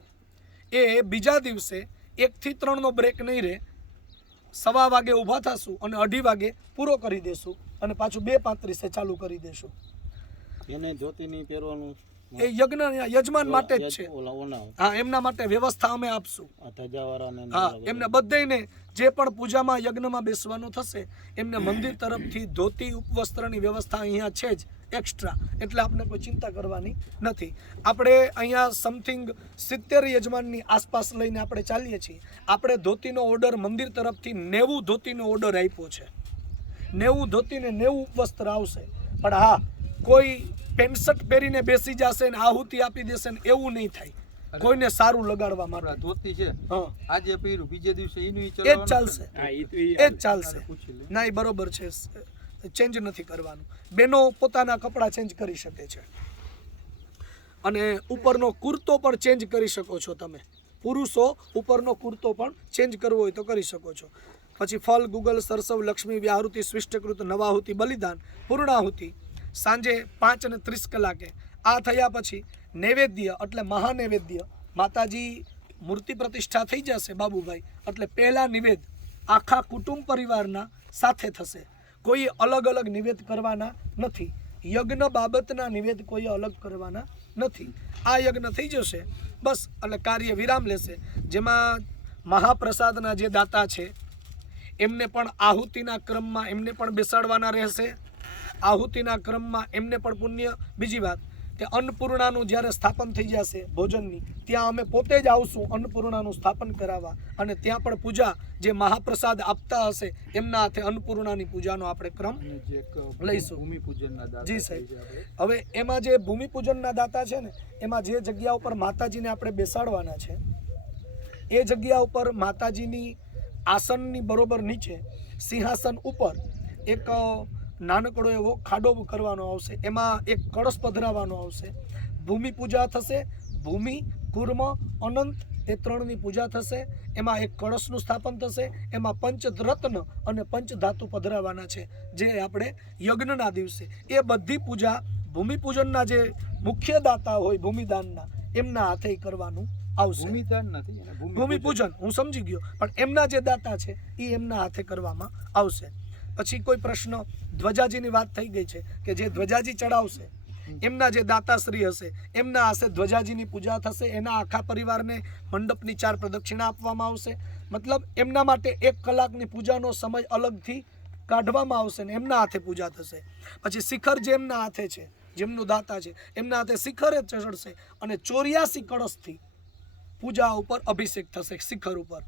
એ બીજા દિવસે 1 થી 3નો બ્રેક નહીં રહે. 1:15 વાગે ઊભા થશું અને 2:30 વાગે પૂરો કરી દેશું અને પાછું 2:35 ચાલુ કરી દેશું. એને જ્યોતિની પહેરવાનું એ યજમાન માટે જ છે. હા, એમના માટે વ્યવસ્થા અમે આપશું. હા, એમને બધાને જે પણ પૂજામાં યજ્ઞમાં બેસવાનું થશે, એમને મંદિર તરફથી ધોતી ઉપવસ્ત્રની વ્યવસ્થા અહીંયા છે જ એક્સ્ટ્રા. એટલે આપણે કોઈ ચિંતા કરવાની નથી. આપણે અહીંયા સમથિંગ 70 યજમાનની આસપાસ લઈને આપણે ચાલીએ છીએ. આપણે ધોતીનો ઓર્ડર મંદિર તરફથી 90 ધોતીનો ઓર્ડર આપ્યો છે. 90 ધોતીને 90 ઉપવસ્ત્ર આવશે. પણ હા, કોઈ પેન્ટ પહેરીને બેસી જશે ને આહુતિ આપી દેશે ને એવું નહીં થાય. કોઈને સારું લગાડવા માટે ધોતી છે, આજે પહેર્યું, બીજે દિવસે એનું એ જ ચાલશે, એ જ ચાલશે. ના, એ બરોબર છે, ચેન્જ નથી કરવાનું. બેનો પોતાના કપડાં ચેન્જ કરી શકે છે અને ઉપરનો કુર્તો પણ ચેન્જ કરી શકો છો તમે. પુરુષો ઉપરનો કુર્તો પણ ચેન્જ કરવો હોય તો કરી શકો છો. પછી ફલ, ગુગલ, સરસવ, લક્ષ્મી, વ્યાહૃતિ, સ્વિષ્ટકૃત, નવાહુતિ, બલિદાન, પૂર્ણાહુતિ સાંજે 5:30 કલાકે. આ થયા પછી નૈવેદ્ય એટલે મહાનૈવેદ્ય. માતાજી મૂર્તિ પ્રતિષ્ઠા થઈ જશે બાબુભાઈ, એટલે પહેલા નિવેદ આખા કુટુંબ પરિવારના સાથે થશે. કોઈ અલગ અલગ નિવેદ કરવાના નથી. યજ્ઞ બાબતના નિવેદ કોઈ અલગ કરવાના નથી. આ યજ્ઞ થઈ જશે બસ, એટલે કાર્ય વિરામ લેશે. જેમાં મહાપ્રસાદના જે દાતા છે એમને પણ આહુતિના ક્રમમાં એમને પણ બેસાડવાના રહેશે. આહુતિના ક્રમમાં એમને પણ પુણ્ય. બીજી વાત કે અન્નપૂર્ણાનું જ્યારે સ્થાપન થઈ જશે ભોજનની, ત્યાં અમે પોતે જ આવશું અન્નપૂર્ણાનું સ્થાપન કરાવવા, અને ત્યાં પણ પૂજા જે મહાપ્રસાદ આપતા હશે એમના હાથે અન્નપૂર્ણાની પૂજાનો આપણે ક્રમ લઈશું. ભૂમિપૂજનના દાતા. જી સાહેબ. હવે એમાં જે ભૂમિપૂજનના દાતા છે ને, એમાં જે જગ્યા ઉપર માતાજીને આપણે બેસાડવાના છે, એ જગ્યા ઉપર માતાજીની આસનની બરોબર નીચે સિંહાસન ઉપર એક નાનકડો એવો ખાડો કરવાનો આવશે. એમાં એક કળશ પધરાવવાનો આવશે. ભૂમિ પૂજા થશે. ભૂમિ, કુર્મ, અનંત એ 3ની પૂજા થશે. એમાં એક કળશનું સ્થાપન થશે. એમાં પંચરત્ન અને પંચધાતુ પધરાવવાના છે, જે આપણે યજ્ઞના દિવસે. એ બધી પૂજા ભૂમિપૂજનના જે મુખ્ય દાતા હોય ભૂમિદાનના, એમના હાથે કરવાનું આવશે. ભૂમિદાન નથી, ભૂમિપૂજન હું સમજી ગયો, પણ એમના જે દાતા છે એ એમના હાથે કરવામાં આવશે. પછી કોઈ પ્રશ્ન? ધ્વજાજીની વાત થઈ ગઈ છે કે જે ધ્વજાજી ચડાવશે એમના જે દાતાશ્રી હશે એમના હશે ધ્વજાજીની પૂજા થશે. એના આખા પરિવારને મંડપની 4 પ્રદક્ષિણા આપવામાં આવશે. મતલબ એમના માટે 1 કલાકની પૂજાનો સમય અલગથી કાઢવામાં આવશે ને એમના હાથે પૂજા થશે. પછી શિખર જેમના હાથે છે, જેમનું દાતા છે, એમના હાથે શિખર જ ચડશે અને 84 કળશથી પૂજા ઉપર અભિષેક થશે. શિખર ઉપર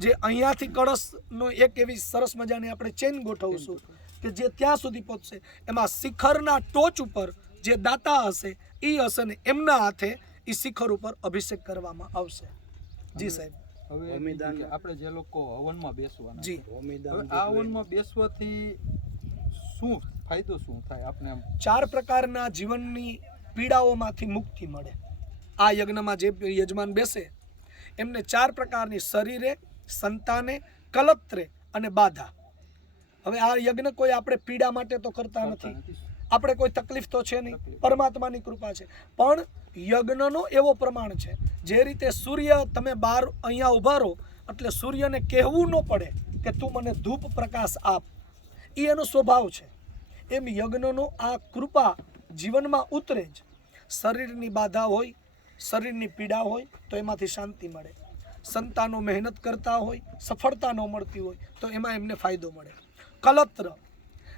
જે અહીંયાથી કળશનો એક એવી સરસ મજાની આપણે ચેન ગોઠવશું કે જે ત્યાં સુધી પહોંચશે એમાં શિખરના ટોચ ઉપર જે દાતા હશે એ હશે ને એમના હાથે એ શિખર ઉપર અભિષેક કરવામાં આવશે. જી સાહેબ. હવે હોમીદાન. બીજું કે આપણે જે લોકો હવનમાં બેસવાના જી. છે, હોમીદાન હવે આ હવનમાં બેસવાથી શું ફાયદો શું થાય આપણે એમ? 4 પ્રકારના જીવનની પીડાઓમાંથી મુક્તિ મળે. આ યજ્ઞમાં જે યજમાન બેસે એમને 4 પ્રકારની શરીરે, સંતાને, કલત્રે અને બાધા. હવે આ યજ્ઞ કોઈ આપણે પીડા માટે તો કરતા નથી, આપણે કોઈ તકલીફ તો છે નહીં, પરમાત્માની કૃપા છે. પણ યજ્ઞનો એવો પ્રમાણ છે, જે રીતે સૂર્ય તમે બહાર અહીંયા ઊભા રહો એટલે સૂર્યને કહેવું ન પડે કે તું મને ધૂપ પ્રકાશ આપ, એ એનો સ્વભાવ છે. એમ યજ્ઞનો આ કૃપા જીવનમાં ઉતરે જ. શરીરની બાધા હોય, શરીરની પીડા હોય તો એમાંથી શાંતિ મળે. સંતાનો મહેનત કરતા હોય, સફળતા ન મળતી હોય તો એમાં એમને ફાયદો મળે. કલત્ર,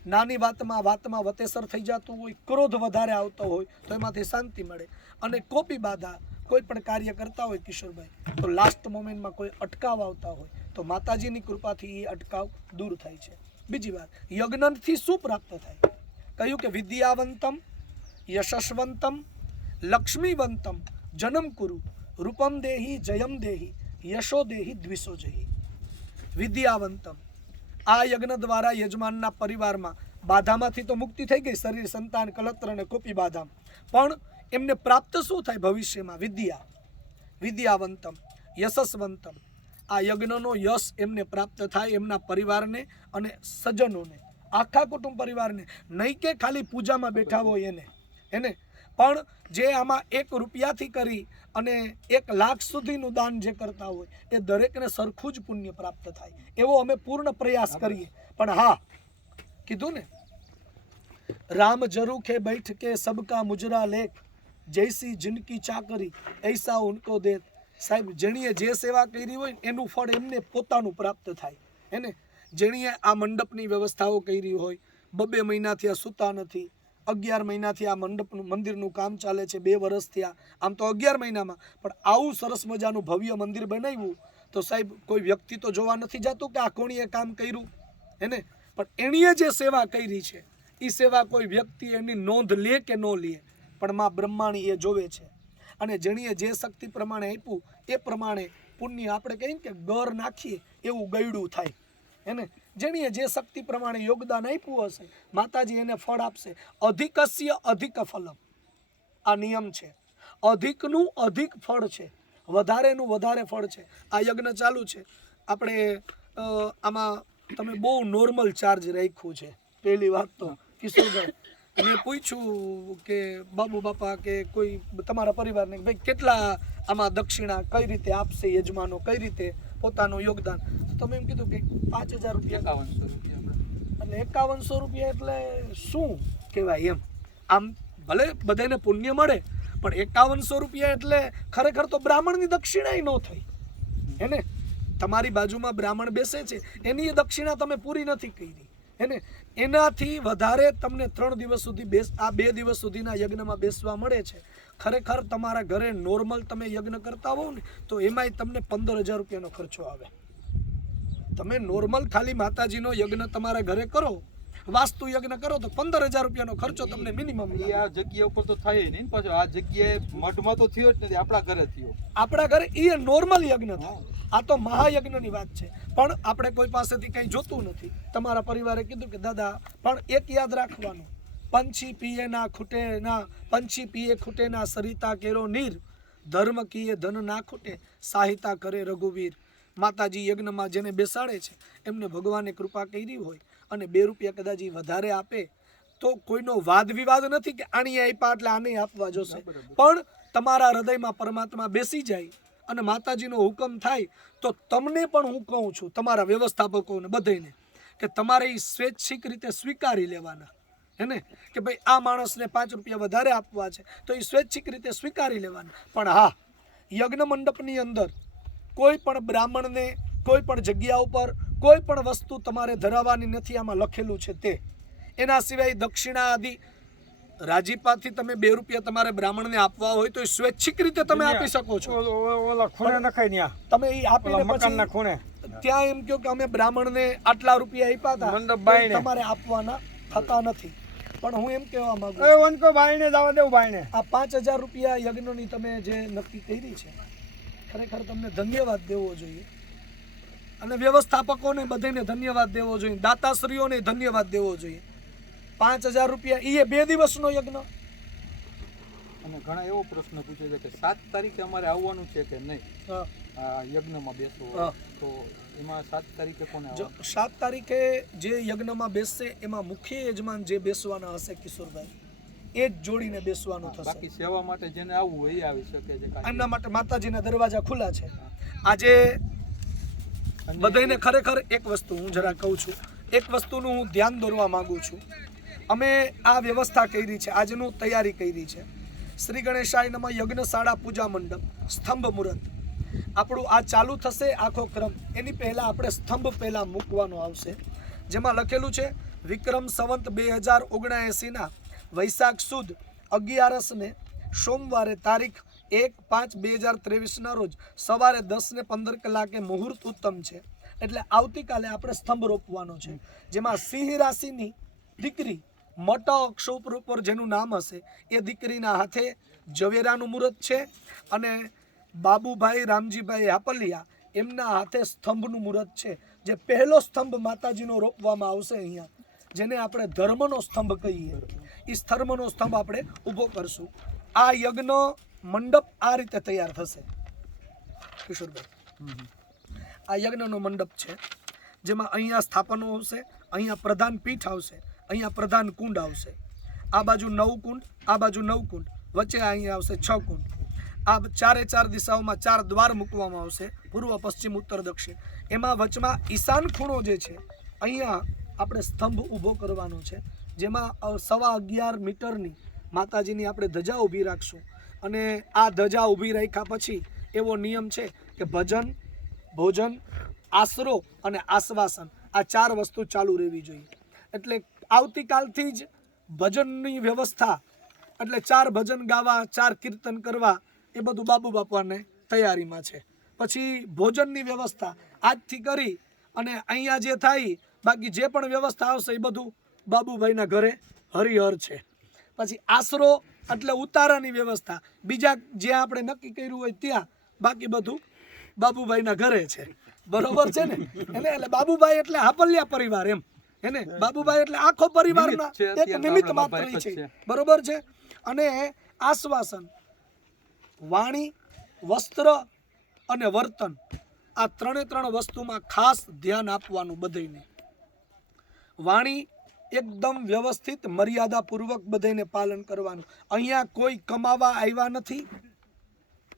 નાની વાતમાં વતેસર થઈ જતું હોય, ક્રોધ વધારે આવતો હોય તો એમાંથી શાંતિ મળે. અને કોપી બાધા, કોઈ પણ કાર્ય કરતા હોય કિશોરભાઈ તો લાસ્ટ મોમેન્ટમાં કોઈ અટકાવ આવતા હોય તો માતાજીની કૃપાથી એ અટકાવ દૂર થાય છે. બીજી વાત, યજ્ઞથી શું પ્રાપ્ત થાય? કહ્યું કે વિદ્યાવંતમ, યશસ્વંતમ, લક્ષ્મીવંતમ જનમ કુરુ, રૂપમ દેહી જયમ દેહી, યશો દેહી દ્વિષો જહી. વિદ્યાવંતમ, આ યજ્ઞ દ્વારા યજમાનના પરિવારમાં બાધામાંથી તો મુક્તિ થઈ ગઈ, શરીર, સંતાન, કલત્ર અને કોપી બાધા, પણ એમને પ્રાપ્ત શું થાય ભવિષ્યમાં? વિદ્યા. વિદ્યાવંતમ, યશસ્વંતમ, આ યજ્ઞનો યશ એમને પ્રાપ્ત થાય, એમના પરિવારને અને સજ્જનોને, આખા કુટુંબ પરિવારને. નહીં કે ખાલી પૂજામાં બેઠા હોય એને પણ જે આમાં 1 રૂપિયાથી કરી અને 1 લાખ સુધીનું દાન જે કરતા હોય એ દરેકને સરખું જ પુણ્ય પ્રાપ્ત થાય એવો અમે પૂર્ણ પ્રયાસ કરીએ. પણ હા, કીધું ને, રામ જરૂખે बैठ के सबका मुजरा लेख, जैसी जिनकी चाकरी ऐसा उनको दे. સાહેબ, જેણીએ જે સેવા કરી હોય એનું ફળ એમને પોતાનું પ્રાપ્ત થાય. એને જેણીએ આ મંડપની વ્યવસ્થાઓ કરી હોય, 2 મહિનાથી આ સૂતા નથી, 11 મહિનાથી આ મંદિરનું કામ ચાલે છે, 2 વર્ષ થયા, આમ તો 11 મહિનામાં, પણ આવું સરસ મજાનું ભવ્ય મંદિર બનાવ્યું તો સાહેબ કોઈ વ્યક્તિ તો જોવા નથી જતું કે આ કોણીએ કામ કર્યું એને, પણ એણીએ જે સેવા કરી છે એ સેવા કોઈ વ્યક્તિ એની નોંધ લે કે ન લે, પણ માં બ્રહ્માણી એ જોવે છે. અને જેણીએ જે શક્તિ પ્રમાણે આપ્યું એ પ્રમાણે પુણ્ય, આપણે કહીએ કે ગર નાખીએ એવું ગયડું થાય. એને જેણીએ જે શક્તિ પ્રમાણે યોગદાન આપ્યું હશે માતાજી એને ફળ આપશે. અધિકસ્ય અધિક ફલમ, આ નિયમ છે. અધિકનું અધિક ફળ છે, વધારેનું વધારે ફળ છે. આ યજ્ઞ ચાલુ છે, આપણે આમાં તમે બહુ નોર્મલ ચાર્જ રાખ્યું છે. પહેલી વાત તો કિશોરભાઈ, મેં પૂછ્યું કે બાબુ બાપા કે કોઈ તમારા પરિવારને ભાઈ કેટલા આમાં દક્ષિણા કઈ રીતે આપશે યજમાનો, કઈ રીતે પોતાનું યોગદાન, તો તમે એમ કીધું કે 5000 રૂપિયા. 5100 રૂપિયા એટલે શું કહેવાય એમ? આમ ભલે બધાને પુણ્ય મળે પણ 5100 રૂપિયા એટલે ખરેખર તો બ્રાહ્મણની દક્ષિણા ન થઈ. એને તમારી બાજુમાં બ્રાહ્મણ બેસે છે એની દક્ષિણા તમે પૂરી નથી કરી એને, એનાથી વધારે તમને 3 દિવસ સુધી આ 2 દિવસ સુધીના યજ્ઞમાં બેસવા મળે છે. ખરેખર તમારા ઘરે નોર્મલ તમે યજ્ઞ કરતા હોવ ને તો એમાંય તમને 15000 રૂપિયાનો ખર્ચો આવે. તમે નોર્મલ ખાલી માતાજીનો યજ્ઞ તમારા ઘરે કરો, વાસ્તુ યજ્ઞ કરો તો 15000 રૂપિયાનો ખર્ચો તમને મિનિમમ. આ જગ્યા ઉપર તો થાય નહીં પાછો, આ જગ્યાએ મઠમાં તો થયો જ નથી, આપણા ઘરે થયો. આપણા ઘરે એ નોર્મલ યજ્ઞ થાય. આ તો મહાયજ્ઞની વાત છે, પણ આપણે કોઈ પાસેથી કંઈ જોતું નથી. તમારા પરિવારે કીધું કે દાદા, પણ એક યાદ રાખવાનું, પંછી પીએ ના ખૂટે ના, પંછી પીએ ખૂટે ના, સરિતા કેરો નીર, ધર્મ કીએ ધન ના ખૂટે, સાહિતા કરે રઘુવીર. માતાજી યજ્ઞમાં જેને બેસાડે છે એમને ભગવાને કૃપા કરી હોય અને 2 રૂપિયા કદાચ વધારે આપે તો કોઈનો વાદ વિવાદ નથી કે આણીએ આપ્યા એટલે આને આપવા જોશે, પણ તમારા હૃદયમાં પરમાત્મા બેસી જાય અને માતાજીનો હુકમ થાય તો તમને પણ હું કહું છું, તમારા વ્યવસ્થાપકોને બધાને, કે તમારે એ સ્વૈચ્છિક રીતે સ્વીકારી લેવાના. એને કે ભાઈ આ માણસને 5 રૂપિયા વધારે આપવા છે તો એ સ્વૈચ્છિક રીતે સ્વીકારી લેવાના. પણ હા, યજ્ઞ મંડપની અંદર કોઈ પણ બ્રાહ્મણને કોઈ પણ જગ્યા ઉપર કોઈ પણ વસ્તુ તમારે ધરાવવાની નથી, આમાં લખેલું છે તે. એના સિવાય દક્ષિણા આદિ રાજીપાથી તમે 2 રૂપિયા તમારે બ્રાહ્મણને આપવા હોય તો સ્વૈચ્છિક રીતે તમે આપી શકો છો. ઓલા ખૂણે નખાય ન્યા તમે એ આપીને મકાનના ખૂણે ત્યાં એમ કહો કે અમે બ્રાહ્મણને આટલા રૂપિયા આપ્યા હતા મંડપ તો બાયણે. તમારે આપવાના થતા નથી. પણ હું એમ કહેવા માંગુ એ છું, વનકો બાયણે જવા દેવું બાયણે. આ 5,000 રૂપિયા યજ્ઞની તમે જે નક્કી કરી છે, ખરેખર તમને ધન્યવાદ દેવો જોઈએ, અને વ્યવસ્થાપકોને બધાને ધન્યવાદ દેવો જોઈએ, દાતાશ્રીઓને ધન્યવાદ દેવો જોઈએ. 5,000 રૂપિયા એ 2 દિવસનો યજ્ઞ. અને ઘણા એવો પ્રશ્ન પૂછે છે કે 7 તારીખે અમારે આવવાનું છે કે નહીં હા. આ યજ્ઞમાં બેસવું હા. હોય. તો એમાં 7 તારીખે કોને જો આવવાનું? 7 તારીખે જે યજ્ઞમાં બેસશે એમાં મુખ્ય યજમાન જે બેસવાના હશે કિશોરભાઈ, એ જ જોડીને બેસવાનું થશે. બાકી સેવા માટે જેને આવવું હોય એ આવી શકે છે કાંઈ. એમના માટે માતાજીના દરવાજા ખુલ્લા છે. આજે અને બધાને ખરેખર એક વસ્તુ હું જરા કહું છું, એક વસ્તુનું હું ધ્યાન દોરવા માંગુ છું. અમે આ વ્યવસ્થા કરી છે, આજનું તૈયારી કરી છે. શ્રી ગણેશાય નમઃ યજ્ઞશાળા પૂજા મંડપ સ્તંભ મુહૂર્ત આપણું આ ચાલુ થશે આખો ક્રમ. એની પહેલાં આપણે સ્તંભ પહેલાં મૂકવાનો આવશે, જેમાં લખેલું છે વિક્રમ સંવંત 2079ના વૈશાખ સુદ 11ને સોમવારે તારીખ 1/5/2023ના રોજ સવારે 10:15 કલાકે મુહૂર્ત ઉત્તમ છે. એટલે આવતીકાલે આપણે સ્તંભ રોપવાનો છે, જેમાં સિંહ રાશિની દીકરી મોટા અક્ષર ઉપર જેનું નામ હશે એ દીકરીના હાથે ઝવેરાનું મુહૂર્ત છે, અને બાબુભાઈ રામજીભાઈ હાપલિયા એમના હાથે સ્તંભનું મુહૂર્ત છે. જે પહેલો સ્તંભ માતાજીનો રોપવામાં આવશે અહીંયા, જેને આપણે ધર્મનો સ્તંભ કહીએ, એ ધર્મનો સ્તંભ આપણે ઊભો કરશું. આ યજ્ઞ મંડપ આ રીતે તૈયાર થશે કિશોરભાઈ. આ યજ્ઞનો મંડપ છે, જેમાં અહીંયા સ્થાપનો આવશે, અહીંયા પ્રધાન પીઠ આવશે, અહીંયા પ્રધાન કુંડ આવશે, આ બાજુ 9 કુંડ, આ બાજુ 9 કુંડ, વચ્ચે અહીંયા આવશે 6 કુંડ. આ 4 દિશાઓમાં 4 દ્વાર મૂકવામાં આવશે, પૂર્વ પશ્ચિમ ઉત્તર દક્ષિણ. એમાં વચમાં ઈશાન ખૂણો જે છે અહીંયા આપણે સ્તંભ ઊભો કરવાનો છે, જેમાં 11.25 મીટરની માતાજીની આપણે ધજા ઊભી રાખશું. અને આ ધજા ઊભી રાખ્યા પછી એવો નિયમ છે કે ભજન, ભોજન, આશરો અને આશ્વાસન આ 4 વસ્તુ ચાલુ રહેવી જોઈએ. એટલે આવતીકાલથી જ ભજનની વ્યવસ્થા, એટલે 4 ભજન ગાવા, 4 કીર્તન કરવા, એ બધું બાબુ બાપાને તૈયારીમાં છે. પછી ભોજનની વ્યવસ્થા આજથી કરી અને અહીંયા જે થાય, બાકી જે પણ વ્યવસ્થા આવશે એ બધું બાબુભાઈના ઘરે હરિહર છે. પછી આશરો એટલે ઉતારાની વ્યવસ્થા બીજા જ્યાં આપણે નક્કી કર્યું હોય ત્યાં, બાકી બધું બાબુભાઈના ઘરે છે. બરોબર છે ને? એટલે બાબુભાઈ એટલે હાપલિયા પરિવાર એમ, એને બાબુભાઈ એટલે આખો પરિવારના એક નિમિત્ત માત્ર છે. બરોબર છે? અને આશ્વાસન, વાણી, વસ્ત્ર અને વર્તન, આ 3 વસ્તુમાં ખાસ ધ્યાન આપવાનું બધાને. વાણી એકદમ વ્યવસ્થિત મર્યાદાપૂર્વક બધાને પાલન કરવાનું. અહીંયા કોઈ કમાવા આવ્યા નથી,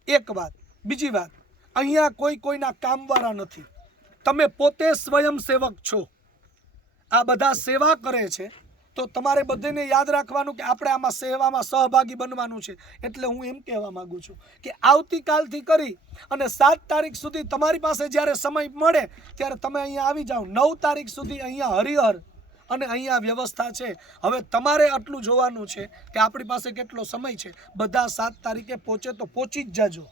એક વાત. બીજી વાત, અહીંયા કોઈના કામવાળા નથી. તમે પોતે સ્વયંસેવક છો. આ બધા સેવા કરે છે, તો તમારે બધાને યાદ રાખવાનું કે આપણે આમાં સેવામાં સહભાગી બનવાનું છે. એટલે હું એમ કહેવા માંગુ છું કે આવતીકાલથી કરી અને 7 તારીખ સુધી તમારી પાસે જ્યારે સમય મળે ત્યારે તમે અહીંયા આવી જાઓ. 9 તારીખ સુધી અહીંયા હરિહર અને અહીંયા વ્યવસ્થા છે. હવે તમારે આટલું જોવાનું છે કે આપણી પાસે કેટલો સમય છે. બધા 7 તારીખે પહોંચે તો પહોંચી જ જાજો.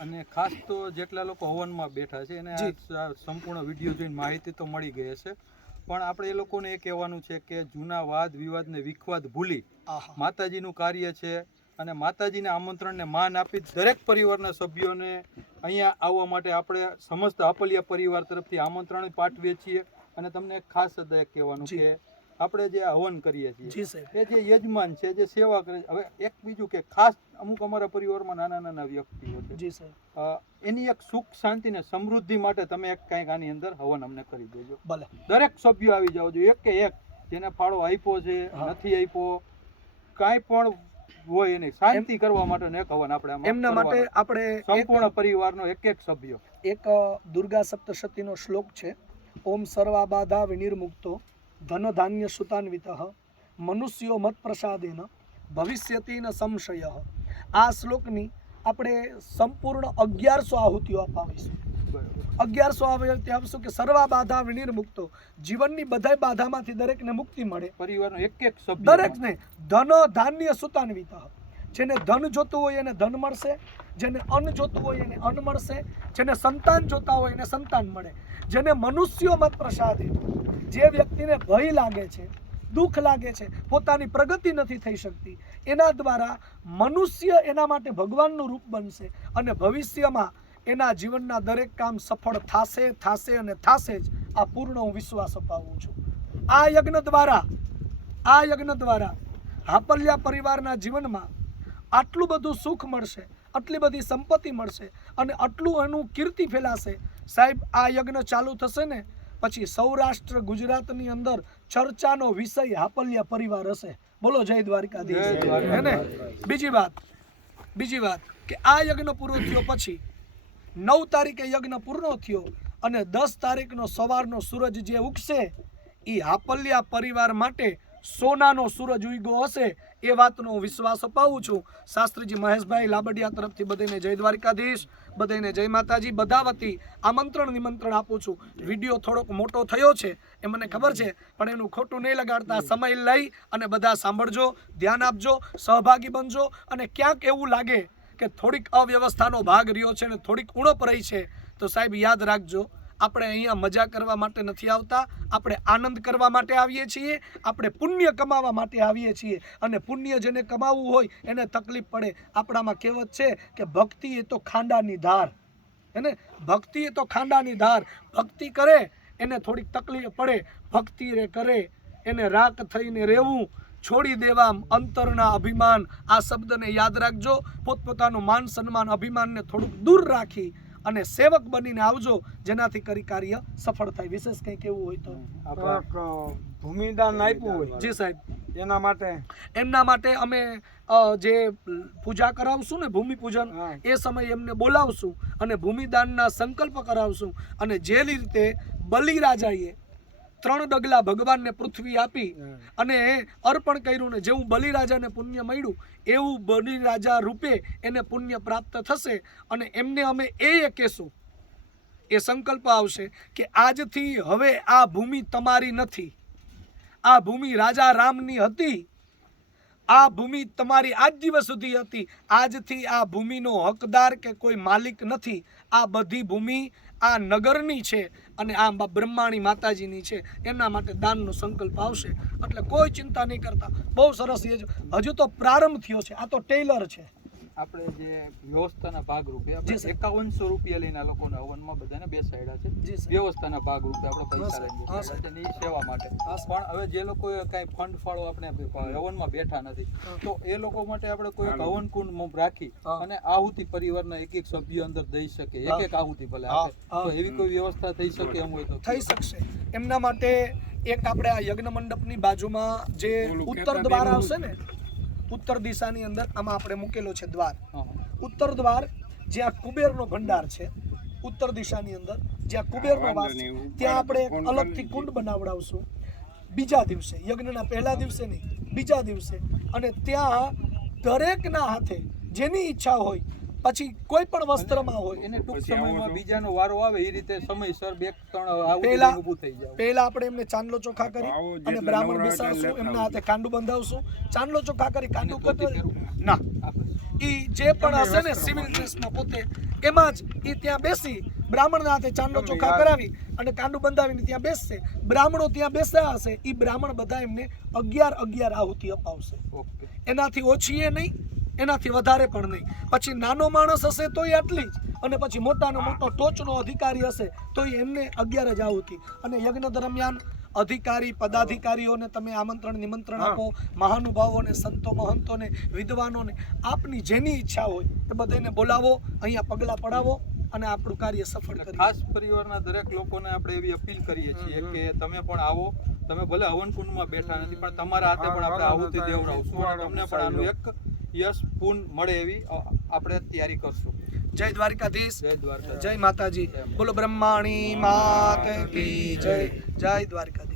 અને ખાસ તો જેટલા લોકો હવનમાં બેઠા છે એને આ સંપૂર્ણ વિડીયો જોઈને માહિતી તો મળી ગઈ હશે, પણ આપણે એ લોકોને એ કહેવાનું છે કે જૂના વાદ વિવાદને વિખવાદ ભૂલી માતાજીનું કાર્ય છે, અને માતાજીના આમંત્રણને માન આપી દરેક પરિવારના સભ્યોને અહીંયા આવવા માટે આપણે સમસ્ત હાપલિયા પરિવાર તરફથી આમંત્રણ પાઠવીએ છીએ. અને તમને ખાસ કહેવાનું કે આપણે જે હવન કરીએ છીએ એ જે યજમાન છે, જે સેવા કરે છે, હવે એક બીજું કે ખાસ અમુક અમારા પરિવારમાં નાના વ્યક્તિઓ છે, એની એક સુખ શાંતિ ને સમૃદ્ધિ માટે તમે એક કંઈક આની અંદર હવન અમને કરી દેજો. ભલે દરેક સભ્યો આવી જાવ જોઈએ, એક જેને ફાળો આપ્યો છે, નથી આપ્યો, કાંઈ પણ હોય એની શાંતિ કરવા માટે એક હવન આપણે એમના માટે આપણે સંપૂર્ણ પરિવારનો એક સભ્યો. એક દુર્ગા સપ્તશતીનો શ્લોક છે, ઓમ સર્વા બાધા વિનિર્મુક્તો ધન ધાન્ય સુતાન્વિતઃ મનુષ્યો મત પ્રસાદેન ભવિષ્યતિ ન સંશય. આ શ્લોકની આપણે સંપૂર્ણ 1100 આહુતિઓ અપાવીશું. 1100 આહુતિ આપશું કે સર્વા બાધા વિનિર્મુક્તો, જીવનની બધાય બાધામાંથી દરેકને મુક્તિ મળે. પરિવારનો એક સભ્ય દરેકને ધન ધાન્ય સુતાન્વિતઃ, જેને ધન જોતું હોય એને ધન મળશે, જેને અન્ન જોતું હોય એને અન્ન મળશે, જેને સંતાન જોતા હોય એને સંતાન મળે. જેને મનુષ્યો મત પ્રસાદે, જે વ્યક્તિને ભય લાગે છે, દુઃખ લાગે છે, પોતાની પ્રગતિ નથી થઈ શકતી, એના દ્વારા મનુષ્ય એના માટે ભગવાનનું રૂપ બનશે અને ભવિષ્યમાં એના જીવનના દરેક કામ સફળ થશે અને થશે જ. આ પૂર્ણ હું વિશ્વાસ અપાવું છું. આ યજ્ઞ દ્વારા હાપલિયા પરિવારના જીવનમાં આટલું બધું સુખ મળશે, આટલી બધી સંપત્તિ મળશે અને આટલું એનું કીર્તિ ફેલાશે. સાહેબ, આ યજ્ઞ ચાલુ થશે ને પછી સૌરાષ્ટ્ર ગુજરાતની અંદર ચર્ચાનો વિષય હાપલિયા પરિવાર હશે. બોલો જય દ્વારકાધીશ. હે ને? બીજી વાત કે આ યજ્ઞ પૂરો થયો પછી 9 તારીખે યજ્ઞ પૂર્ણ થયો અને 10 તારીખનો સવારનો સૂરજ જે ઉગશે એ હાપલિયા પરિવાર માટે સોનાનો સૂરજ ઉગ્યો હશે. એ વાતનો હું વિશ્વાસ અપાવું છું. શાસ્ત્રીજી મહેશભાઈ લાબડિયા તરફથી બધાને જય દ્વારકાધીશ, બધાને જય માતાજી. બધા વતી આમંત્રણ નિમંત્રણ આપું છું. વિડીયો થોડોક મોટો થયો છે એ મને ખબર છે, પણ એનું ખોટું નહીં લગાડતા. સમય લઈ અને બધા સાંભળજો, ધ્યાન આપજો, સહભાગી બનજો. અને ક્યાંક એવું લાગે કે થોડીક અવ્યવસ્થાનો ભાગ રહ્યો છે અને થોડીક ઉણપ રહી છે તો સાહેબ યાદ રાખજો, આપણે અહીંયા મજા કરવા માટે નથી આવતા, આપણે આનંદ કરવા માટે આવીએ છીએ, આપણે પુણ્ય કમાવા માટે આવીએ છીએ. અને પુણ્ય જેને કમાવવું હોય એને તકલીફ પડે. આપણામાં કહેવત છે કે ભક્તિ એ તો ખાંડાની ધાર, હે ને? ભક્તિ એ તો ખાંડાની ધાર. ભક્તિ કરે એને થોડીક તકલીફ પડે, ભક્તિ રે કરે એને રાખ થઈને રહેવું, છોડી દેવા અંતરના અભિમાન. આ શબ્દને યાદ રાખજો. પોતપોતાનું માન સન્માન અભિમાનને થોડુંક દૂર રાખી અને સેવક બનીને આવજો, જેનાથી કરી કાર્ય સફળ થાય. વિશેષ કંઈ કેવું હોય તો ભૂમિદાન આપ્યું હોય જી સાહેબ, એના માટે અમે જે પૂજા કરાવશું ને ભૂમિ પૂજન, એ સમયે એમને બોલાવશું અને ભૂમિદાનના સંકલ્પ કરાવશું. અને જે રીતે બલિરાજાએ 3 ડગલા ભગવાનને પૃથ્વી આપી અને અર્પણ કર્યું ને જેવું બલિરાજાને પુણ્ય મળ્યું એવું બલિરાજા રૂપે એને પુણ્ય પ્રાપ્ત થશે. અને એમને અમે એ કહેશું, એ સંકલ્પ આવશે કે આજથી હવે આ ભૂમિ તમારી નથી, આ ભૂમિ રાજા રામની હતી, આ ભૂમિ તમારી આજ દિવસ સુધી હતી. આજથી આ ભૂમિનો હકદાર કે કોઈ માલિક નથી. આ બધી ભૂમિ આ નગરની છે અને આ બ્રહ્માણી માતાજીની છે. એના માટે દાનનો સંકલ્પ આવશે. એટલે કોઈ ચિંતા નહીં કરતા. બહુ સરસ. હજુ તો પ્રારંભ થયો છે. આ તો ટેલર છે. આપણે જે વ્યવસ્થાના ભાગરૂપે આપણે 5100 રૂપિયા લઈને આ લોકોને હવનમાં બધાને બેસાડ્યા છે. વ્યવસ્થાના ભાગરૂપે આપણે પૈસા લઈને બેસાડ્યા છે એની સેવા માટે. પણ હવે જે લોકોએ કાંઈ ફંડ ફાળો આપણે હવનમાં બેઠા નથી તો એ લોકો માટે આપણે કોઈ હવન કુંડ રાખી અને આહુતિ પરિવારના એક સભ્ય અંદર દઈ શકે, એક આહુતિ ભલે આપે, તો એવી કોઈ વ્યવસ્થા થઈ શકે એમ હોય તો થઈ શકશે. એમના માટે એક આપણે આ યજ્ઞ મંડપની બાજુમાં જે ઉત્તર દ્વાર આવશે ને, ઉત્તર દિશાની અંદર આમાં આપણે મૂકેલો છે દ્વાર. ઉત્તર દ્વાર જ્યાં કુબેરનો ભંડાર છે, ઉત્તર દિશાની અંદર જ્યાં કુબેરનો વાસ છે, ત્યાં આપણે એક અલગથી કુંડ બનાવડાવશું બીજા દિવસે, યજ્ઞના પહેલા દિવસે નહીં, બીજા દિવસે. અને ત્યાં દરેકના હાથે જેની ઈચ્છા હોય, પછી કોઈ પણ વસ્ત્રમાં હોય એને ટૂંક સમયમાં બીજાનો વારો આવે એ રીતે સમયસર 2-3 પહેલા ઊભું થઈ જાય. પહેલા આપણે એમને ચાંદલો ચોખા કરી અને બ્રાહ્મણ બેસાડશું, એમના હાથે કાંડું બંધાવશું. ચાંદલો ચોખા કરી કાંડું ના, ઈ જે પણ હશે ને સિવિલ ડ્રેસમાં પોતે એમાં જ ઈ ત્યાં બેસી બ્રાહ્મણના હાથે ચાંદલો ચોખા કરાવી અને કાંડું બંધાવીને ત્યાં બેસશે. બ્રાહ્મણો ત્યાં બેસ્યા હશે, ઈ બ્રાહ્મણ બધા એમને 11 આહુતિ અપાવશે. એનાથી ઓછી એ નહીં, એનાથી વધારે પણ નહીં. પછી નાનો માણસ હશે તો એ આટલી જ, અને પછી મોટાનો મોટો ટોચનો અધિકારી હશે તો એમને 11 જ આહુતિ. અને યજ્ઞ દરમિયાન અધિકારી પદાધિકારીઓને તમે આમંત્રણ નિમંત્રણ આપો, મહાનુભાવોને, સંતો મહંતોને, વિદ્વાનોને, આપની જેની ઈચ્છા હોય એ બધાને બોલાવો, અહીંયા પગલાં પડાવો અને આપણું કાર્ય સફળ કરીએ. ખાસ પરિવારના દરેક લોકોને આપણે એવી અપીલ કરીએ છીએ કે તમે પણ આવો. તમે ભલે હવનકુંડમાં બેઠા નથી પણ તમારા હાથે પણ આપણે આહુતિ દેવડાવશું અને તમને પણ આનું એક યશ પૂન મળે એવી આપણે તૈયારી કરશું. જય દ્વારકાધીશ, જય દ્વારકા, જય માતાજી. બોલો બ્રહ્માણી માત કી જય. જય દ્વારકાધીશ.